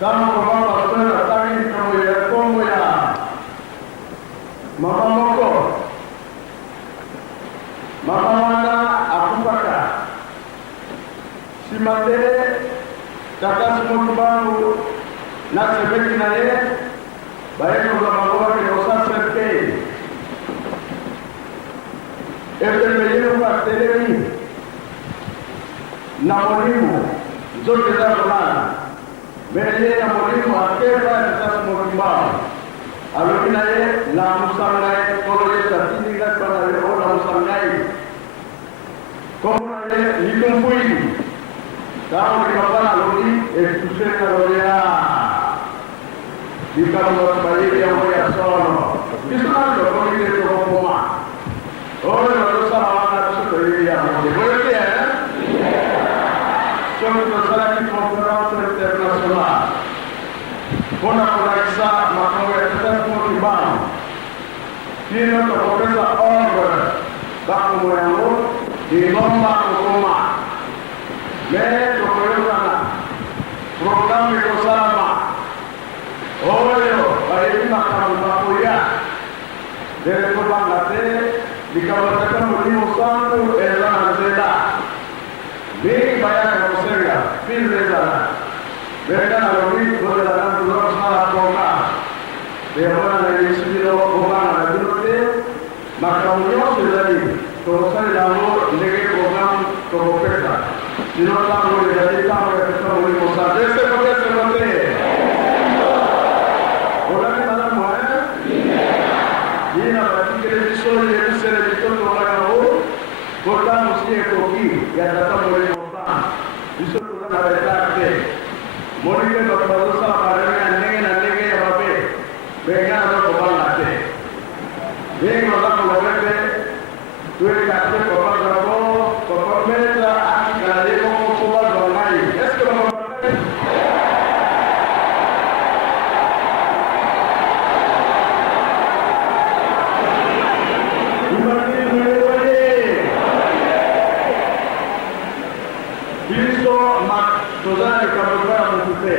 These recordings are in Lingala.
Sama mama pastor tani kamu ya mama moko mama mana akupaka simate kata semua kubangu na sebeki na ye baeno za magoa ke osa serke ebeleyeno kwa telemi na mwalimu zote za kulala mbele ya mwalimu akeva sasa mwimbao alokina ye na musangai kolo ye tatini la kwa na ona musangai como ye likumpuini kama ni mabana lodi etusena roya dikalo bayi ya moya sono kisuna ko ni to koma ore no sawana to ya mo de ya sono to sala ki conferenza internazionale con la corazza ma come è stato motivato fino a questa ora da come amor di non ma come me to quella programmi ko salama oyo bayi ma kama kuya deve ko bangate di kawasan mulimo santo e la zeda Big bayar kosega, fil reza. Mereka naluri boleh dalam dua salah koma. Dewan dari sini koma ada dulu maka unyo sedari. Tosan lalu negeri program topeka. Sino lalu dari tahu kita boleh kosa. Desa boleh seperti. Orang ni malam mana? Ini berarti kita disuruh jadi seret itu orang tahu. Kota mesti kopi yang datang boleh orang. Disuruh orang ada tak Mori ke dokter sah barangnya nenge apa be? Bega ada kepala nate. Bega orang keluar ke, tuh kata kepala berapa? Kepala mereka kalau dia mau keluar dorang es kalau Tozani kabarabara mtupe.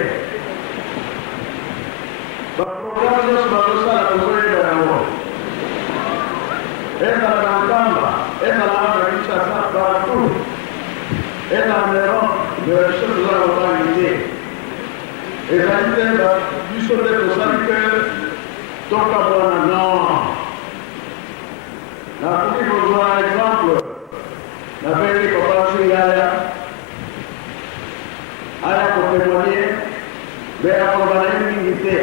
Baprogramu sebagai salah berbeda dengan ena na kamba, ena na kisha sasa tu. Ena leo ndio shughuli za wabani. Eza itenda biso de tozani ke toka bwana no. Na tukizwa example. Na vile kwa basi haya aya ko témoigner mais à condamner l'unité.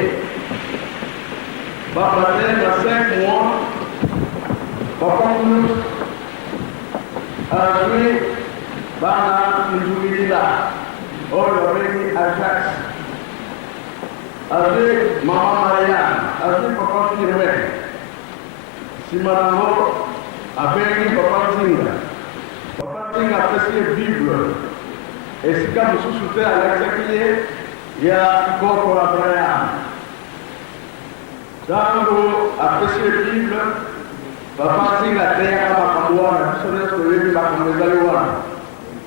Papa Tête à 5 mois, Papa Kounous a joué Bana Njoumilila, Oloré Ajax, avec Maman Marianne, avec Papa Kirwe, Simanamo, avec Papa Zinga. Papa Zinga a presque Bible. Et si quand nous souffrons à l'exécuter, il y a Coco Abraham. Dans le apprécié la Bible, papa si la terre va comme moi, la personne est venue par comme les alouans.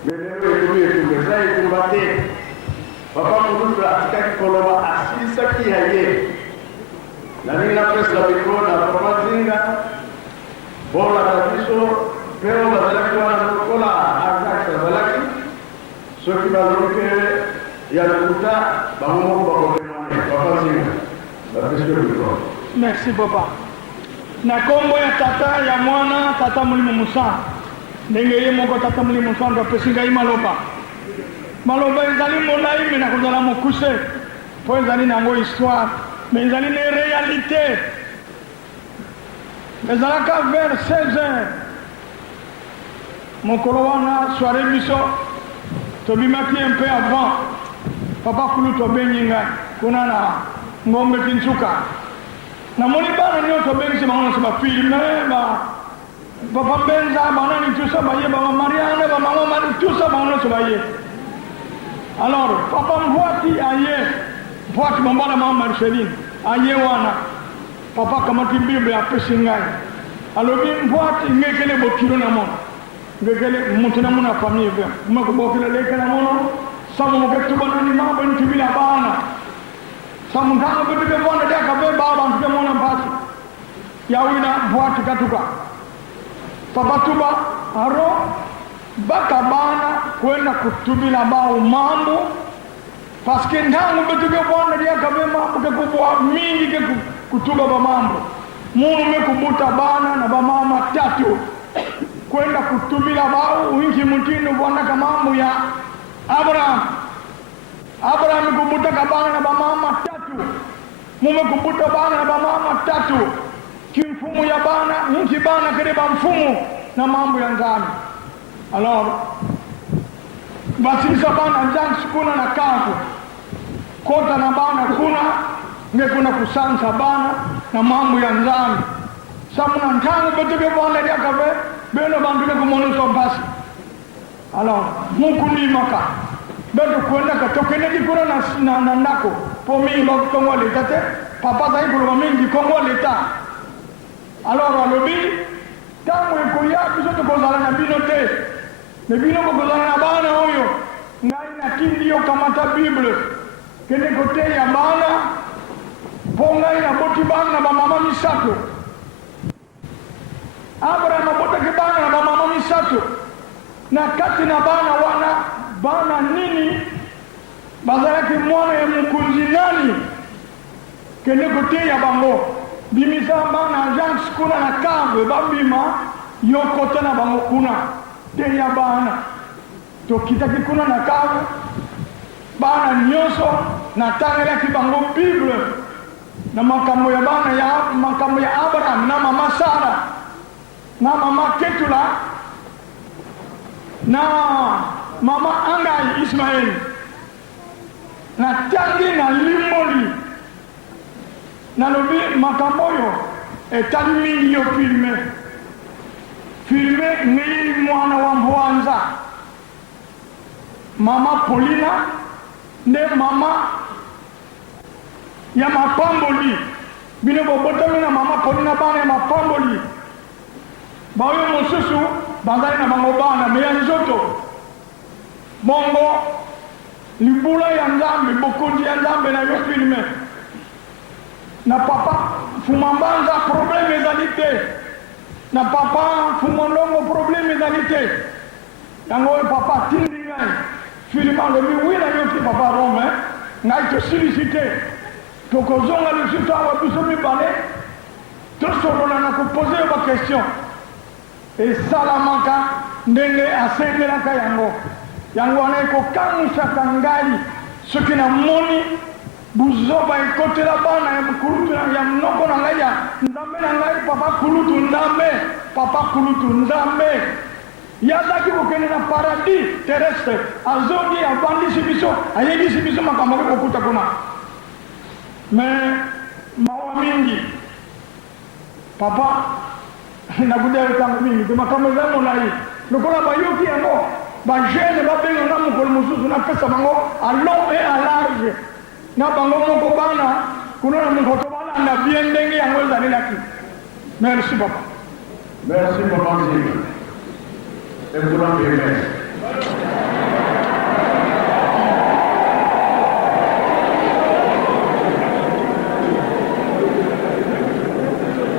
Mais le ça est combattu. Papa pour nous, la tika qui coloma assis, ça qui a yé. La ligne la presse la bicone, la papa zinga, bon la tradition, pero la zalakwa la cola, à zalaki. Ceux qui vont donc il y a le Kouta, merci papa. Na kombo ya tata ya mwana tata Mulimo Musa. Ndenge ye moko tata Mulimo Musa ndo pesinga imaloba. Maloba ezali molai mena kozala mokuse. Po ezali nango histoire, mais ezali ne réalité. Ezalaka vers 16h. Mokolo wana soirée biso tobimaki un peu avant papa kulu tobenginga kuna na ngombe kinsuka na moni bana nyo tobengisi bango na filme ba papa benza bana ni tusa baye ba Mariana ba mama mari tusa bango na baye alors papa mwati aye mwati mambala mama Marceline aye wana papa kamati bible apesingai alobi mwati ngekele bokiro na mona ngekele mutuna muna famille be mako bokile lekana mono samo mo kettu banani ma ban tibila bana samutanga betuke bonda dia kabe baba mtuke mona mpasi yawina bwati katuka papatuba aro baka bana kwenda kutubila bao mambo paske ndangu betuke bonda dia kabe mambo ke kubwa mingi ke kutuba ba mambo munu mekubuta bana na ba mama tatu kwenda kutubila bao wingi mutino bonda ka mambo ya Abraham kubuta ka bana na ba mama tatu mume kubuta bana na ba mama tatu kimfumu ya bana nchi bana kariba mfumu na mambo ya ndani alors basi bana njang sikuna na kavu kota na bana kuna ngekuna kusansa bana na mambo ya ndani samuna ntangu betuke bana ya kabe beno bandu ke kumonuso basi alors mukundi maka beto kwenda katokene dikura na ndako po mingi bakutongo leta te papa zai kuloba mingi kongo leta alors alobi tango ekoya biso tokozala na bino te me bino bokozala na bana oyo ngai natindi yo kamata bible kende koteya bana po ngai naboti bana na bamama misato Abraham abotaki bana na bamama misato na kati na bana wana bana nini bazalaki mwana ya mukunzi nani kende koteya bango bimisa bana agence kuna na kave babima yokota na bango kuna teya bana tokitaki kuna na kave bana nyonso natangelaki bango bible na makambo ya bana ya makambo ya Abraham na mama Sara na mama Ketula na mama Angai Ismael na tangi na limoli na lobi makamboyo etali mingi yo filme ni mwana wa Mwanza mama Polina ne mama ya mapamboli bino bobotami na mama Polina bana ya mapamboli bayo mosusu bazali na bango bana me ya nzoto bongo libula ya nzambe bokonzi ya nzambe na yo filme na papa fumambanza probleme ezali te na papa fumondongo probleme ezali te yango oyo papa tindi ngai filme alobi wina yoki papa Rome ngai tosilisi te tokozonga lisusu awa biso mibale tosolola na kopose yo bakestion esalamaka ndenge asengelaka yango wana ekokangisaka ngai soki namoni buzoba ekotela bana ya kulutu ya mnoko na ngai ya nzambe na ngai papa kulutu nzambe yazaki kokende na paradis terrestre azongi abandisi biso ayebisi biso makambo kokuta kuna me mawa mingi papa nakudea tango mingi te makambo eza molai lokola bayoki yango bajene babenganga mokolo mosusu napesa bango a long et à large na bango moko bana kuna na mokoto balanda bien ndenge yango ezalelaki. Merci papa. Merci papa Zélie. Et pour un bébé.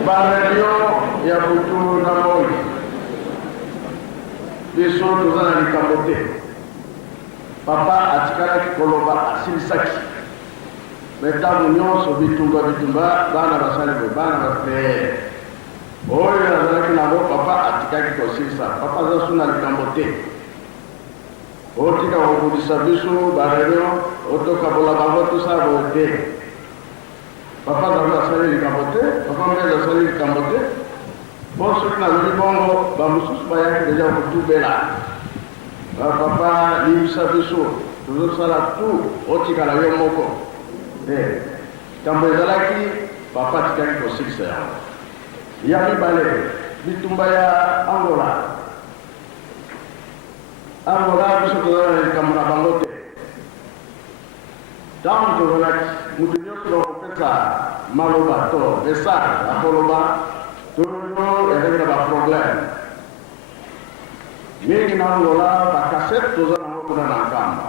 Barelio ya butu na moi. Biso tozana likambote. Papa atikala koloba asilisaki. Metango nyonso bitumba bana basali bana bafe. Oyo azalaki nango papa atikaki kosilisa. Papa azasuna likambote. Otika kokudisa biso barelio otokabola bango tosala bote. Papa azasali likambote, papa mbele azasali likambote. Bon soki nazali bongo bamosusu bayaki deja kotubela. Papa libisa biso tozosala tu otikala yo moko. Kambo ezalaki papa atikaki kosilisa yango. Ya mibale bitumba ya Angola biso tozala likambo na bango te. Ntango tozalaki mutu nyonso nakopesa maloba to message akoloba toujours ezali na baproblème mingi na Angola bakasete toza nango kuna na nkamba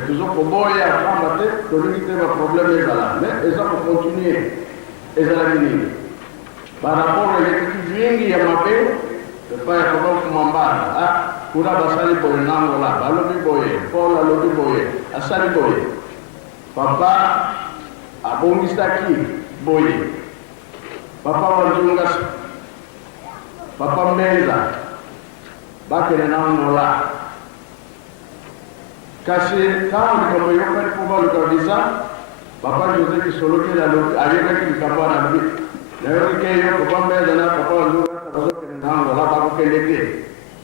toujours koboya kamba te tolingi te baproblème ezala mais eza kocontinue ezala mingi par rapport elekeki vingi ya mabe epai ya koba kumambala kuna basali boye nangola balobi boye paul alobi boye asali boye papa abongisaki boye papa wanzungasi papa mbenza bakene nangola kasi ntango likambo eyokani mpo baluka biza papa jose kisolokeli ayokaki likambo wana lobi nayoki ke yo papa mbenza na papa wanzungasi bazokende nangola bakokende te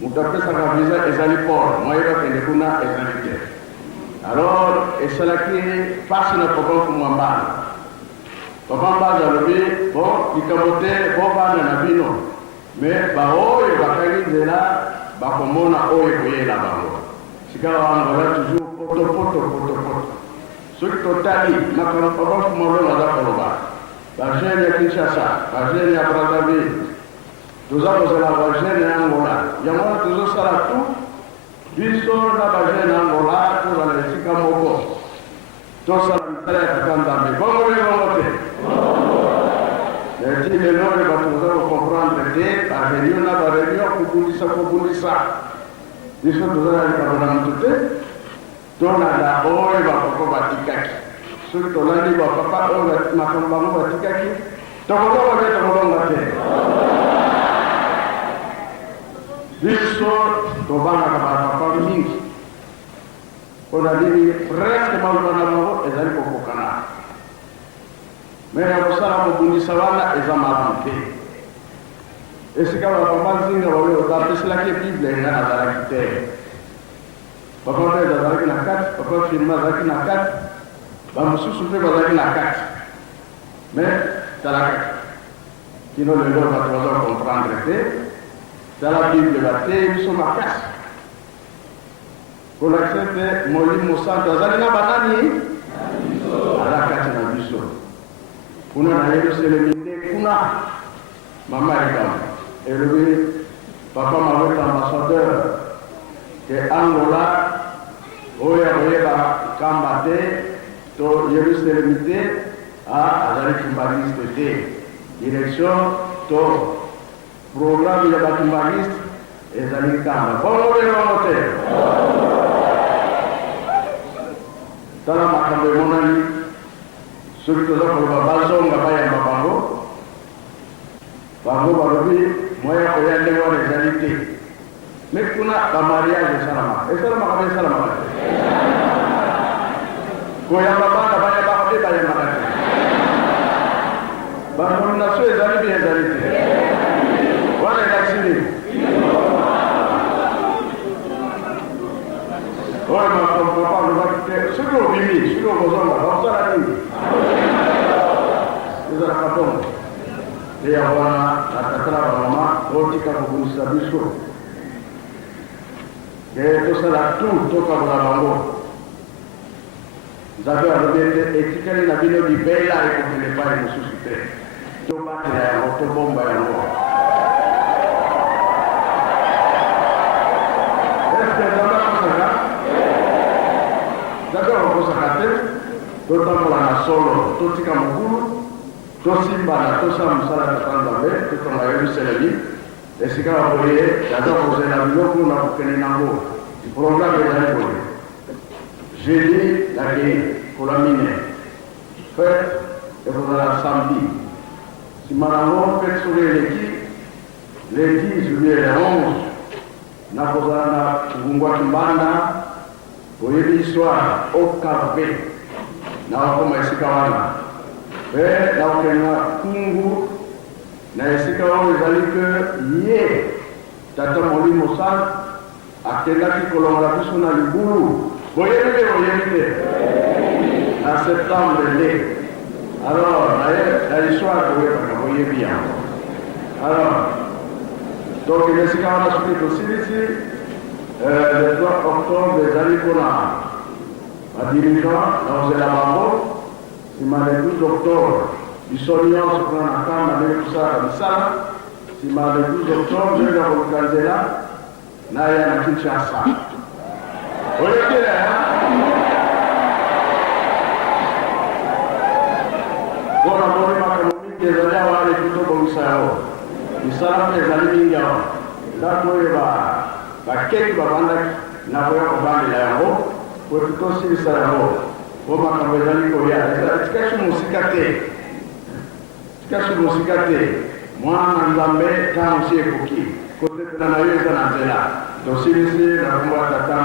moto apesaka visa ezali port mwaye bakende kuna ezali te alors esalaki pasi na papa kumwambala papa mbaza alobi bon likambo te bobanda na bino mais baoyo bakangi nzela bakomona oyo koyela bango sikala wangola toujours poto soki totali makambo papa kumwambala aza koloba bagene ya kinshasa bagene ya brazzaville toza kozala bagene ya angola yango wana tozosala tu biso na bagene ya angola tozala esika moko tosala misala ya tata nzambe bongo be bongo te eti lelo oyo bato toza kocomprendre te bareunion na bareunion kobundisa biso tozala likambo na motu te tonanda oyo bapapa batikaki soki tolandi bapapa oyo makambo bango batikaki tokolonga te tokolonga te biso tobangaka bapapa mingi mpona nini presque maloba na bango ezali kokokana me ya kosala kobundisa wana eza malamu te esika bapapa nzinga oyo bapeselaki bible nga nazalaki te papa mpe azalaki na kati papa firma azalaki na kati bamosusu mpe bazalaki na kati me talakaki kino lelo bato baza comprendre te tala bible bateye biso makasi kolakisa te molimo santo azali na banani aza kati na biso kuna na yerusalemi nde kuna mama ekama elobi papa maweta ambassadeur ke angola oyo akoyeba kamba te to yerusalemi te azali kimbaniste te direction to programme ya bakimbaniste ezali kamba bongo belongo te tala makambo emonani soki toza koloba bazonga bayamba bango balobi moya koya ndenge wana ezali te me kuna bamariage esalamaka mpe esalamaka te koyamba bana bayambaka mpe bayambaka te banomination ezali mpe ezali te wana elakisi nini oyo makambo papa alobaki te soki obimi soki okozonga bakosala nini ezalaka bongo te ya wana na tata na bamama otika kobundisa biso ke tosala tu tokabola bango nzambe alobi ete etikali na bino libela ekokende epai mosusu te tobatela yango tobomba yango eske nzambe akosaka nzambe akokosaka te totambola na solo totika mokulu tosimbana tosala mosala tata nzambe totonga yerusalemi esika baboye yaza kozela biloko na kokende nango programe ezali boye jeudi nakei kolamine fete ekozala samedi nsima nango fete soki eleki le 10 juillet le 11 nakozala na ngungwa kimbanda oyebi histoire okave nakokoma esika wana mpe nakokenda kungu na esika oyo ezali ke ye tata molimo santo akendaki kolongola biso na libulu boyebi te boyebi te na septembre nde alors na histoire koyebaka boyebi yango alors donc esika wana soki tosilisi le 3 octobre ezali mpona badirigant na kozela bango nsima le 12 octobre biso nyonso mpona na kamba ndenge tosalaka misala nsima le 12 octobre ndenge koluka nzela naya na kinshasa oyekela ezali awa ekutobongisa yango misala mpe ezali mingi awa ndako oyo bakeki bavandaki na koya kovandela yango po tosilisa yango po makambo ezali koya tikasi mosika te mwana nzambe ntango si ekoki kosepela na yo eza na nzela tosilisi na kombo ya tata